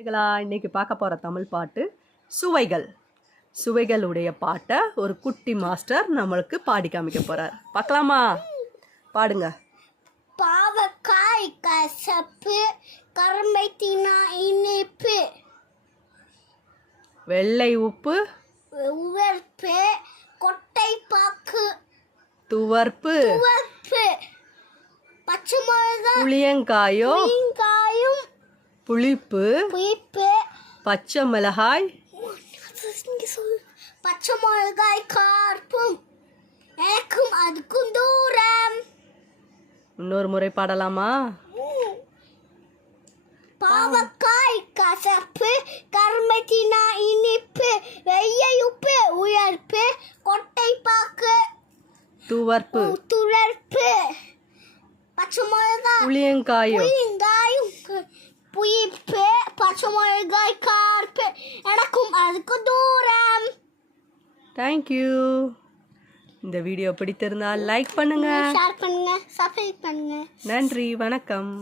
இன்னைக்கு பார்க்க போகிற தமிழ் பாட்டு சுவைகள். சுவைகளுடைய பாட்டை ஒரு குட்டி மாஸ்டர் நம்மளுக்கு பாடி காமிக்க போறார். பார்க்கலாமா? பாடுங்க. பாவக்காய் கசப்பு, கரும்பை தினா இனிப்பு, வெள்ளை உப்பு உவர்ப்பு, கொட்டை பாக்கு துவர்ப்பு, பச்சை மிளகாய் புளியங்காயும் புளிப்பு, பச்சை மிளகாய், பச்சை மிளகாய் கார்ப்பும், எனக்கும் அதுக்கும் தூரம். இன்னொரு முறை பாடலாமா? பாவக்காய் கசப்பு, கரும்பை தினா இனிப்பு, வெள்ளை உப்பு உயர்ப்பு, கொட்டை பாக்கு துவர்ப்பு, பச்சை மிளகாய் புளியங்காயும் புளிப்பு, பச்சை மிளகாய் கார்ப்பு, எனக்கும் அதுக்கு தூரம். தேங்க்யூ. இந்த வீடியோ பிடித்திருந்தால் லைக் பண்ணுங்க, ஷேர் பண்ணுங்க, சப்ஸ்கிரைப் பண்ணுங்க. நன்றி, வணக்கம்.